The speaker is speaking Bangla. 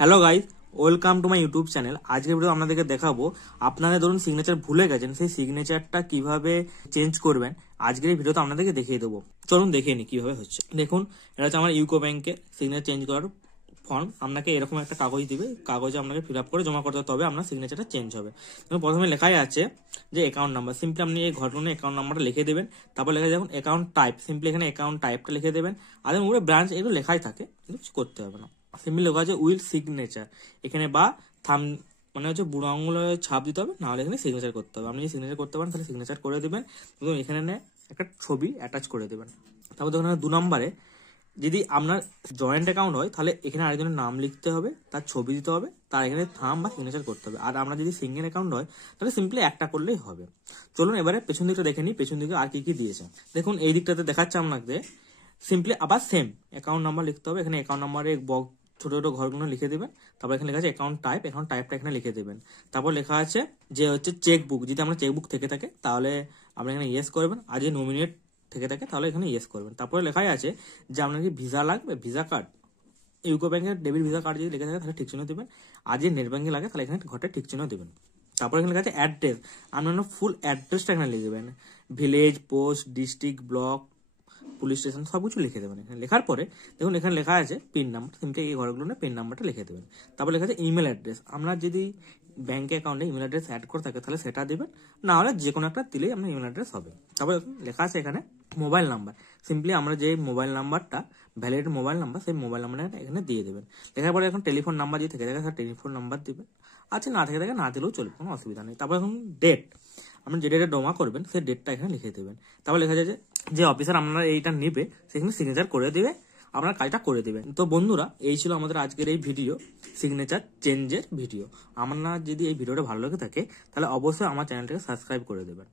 Hello guys, welcome to my YouTube channel. আজকের ভিডিও আপনাদেরকে দেখাবো আপনাদের ধরুন সিগনেচার ভুলে গেছেন, সেই সিগনেচারটা কিভাবে চেঞ্জ করবেন। আজকের এই ভিডিওতে আপনাদেরকে দেখিয়ে দেবো। চলুন দেখে নিই কিভাবে হচ্ছে। দেখুন, এটা হচ্ছে আমার ইউকো ব্যাংকের সিগনেচার চেঞ্জ করার ফর্ম। আপনাকে এরকম একটা কাগজ দিবে, কাগজে আপনাকে ফিল আপ করে জমা করতে হবে, তবে আপনার সিগনেচারটা চেঞ্জ হবে। প্রথমে লেখাই আছে যে অ্যাকাউন্ট নাম্বার, সিম্পলি আপনি এই ঘটনায় অ্যাকাউন্ট নাম্বারটা লিখে দেবেন। তারপর লেখা দেখুন অ্যাকাউন্ট টাইপ, সিম্পলি এখানে অ্যাকাউন্ট টাইপটা লিখে দেবেন। আর উপরে ব্রাঞ্চ এগুলো লেখাই থাকে, কিছু করতে হবে না। সিম্পলি লেখা আছে উইল সিগনেচার, এখানে বা থাম মানে হচ্ছে বুড়ো আঙুলে ছাপ দিতে হবে, নাহলে এখানে সিগনেচার করতে হবে। আপনি যদি সিগনেচার করতে পারেন তাহলে সিগনেচার করে দেবেন, এবং এখানে একটা ছবি অ্যাটাচ করে দেবেন। তারপর দেখুন 2 নম্বরে যদি আপনার জয়েন্ট অ্যাকাউন্ট হয় তাহলে এখানে আরেকজনের নাম লিখতে হবে, তার ছবি দিতে হবে, তার এখানে থাম বা সিগনেচার করতে হবে। আর আমরা যদি সিঙ্গেল অ্যাকাউন্ট হয় তাহলে সিম্পলি একটা করলেই হবে। চলুন এবারে পেছন দিকটা দেখে নিই, পেছন দিকে আর কি কি দিয়েছে। দেখুন এই দিকটাতে দেখাচ্ছে আপনাকে, সিম্পলি আবার সেম অ্যাকাউন্ট নাম্বার লিখতে হবে। এখানে অ্যাকাউন্ট নাম্বারে ছোট ছোট ঘরগুলো লিখে দেবেন। তারপর এখানে লেখা আছে অ্যাকাউন্ট টাইপ, অ্যাকাউন্ট টাইপটা এখানে লিখে দেবেন। তারপর লেখা আছে যে হচ্ছে চেকবুক, যদি আমরা চেকবুক থেকে থাকে তাহলে আপনি এখানে ইয়েস করবেন, আর যে নমিনেট থেকে থাকে তাহলে এখানে ইয়েস করবেন। তারপরে লেখাই আছে যে আপনার কি ভিসা লাগবে, ভিসা কার্ড, ইউকো ব্যাংকের ডেবিট ভিসা কার্ড যদি লেখা থাকে তাহলে ঠিক চিহ্ন দেবেন, আর যে নেট ব্যাংকে লাগে তাহলে এখানে ঘরটা ঠিক চিহ্ন দেবেন। তারপরে এখানে লেখা আছে অ্যাড্রেস, আপনার ফুল অ্যাড্রেসটা এখানে লিখবেন, village, post, district, block, police station সব কিছু লিখে দেবেন। এখানে লেখার পরে দেখুন এখানে লেখা আছে পিন নাম্বার, সিম্পলি এই ঘরগুলো পিন নাম্বারটা লিখে দেবেন। তারপর লেখা আছে ইমেল অ্যাড্রেস, আপনার যদি ব্যাংক অ্যাকাউন্টে ইমেল অ্যাড্রেস অ্যাড করে থাকে তাহলে সেটা দেবেন, না হলে যে কোনো একটা দিলেই আপনার ইমেল অ্যাড্রেস হবে। তারপর লেখা আছে এখানে মোবাইল নাম্বার, সিম্পলি আমরা যে মোবাইল নাম্বারটা ভ্যালিড মোবাইল নাম্বার, সেই মোবাইল নাম্বারটা এখানে দিয়ে দেবেন। লেখার পরে এখন টেলিফোন নাম্বার যদি থেকে থাকে তাহলে টেলিফোন নাম্বার দেবেন, আচ্ছা না থেকে থাকে না দিলেও চলবে, কোনো অসুবিধা নেই। তারপর এখন ডেট, আপনি যে ডেটে জমা করবেন সেই ডেটটা এখানে লিখে দেবেন। তারপর লেখা যায় যে অফিসার আপনারা এইটা নেবে সেখানে সিগনেচার করে দেবে, আপনার কাজটা করে দেবেন। তো বন্ধুরা, এই ছিল আমাদের আজকের এই ভিডিও, সিগনেচার চেঞ্জের ভিডিও। আমার যদি এই ভিডিওটা ভালো লেগে থাকে তাহলে অবশ্যই আমার চ্যানেলটাকে সাবস্ক্রাইব করে দেবেন।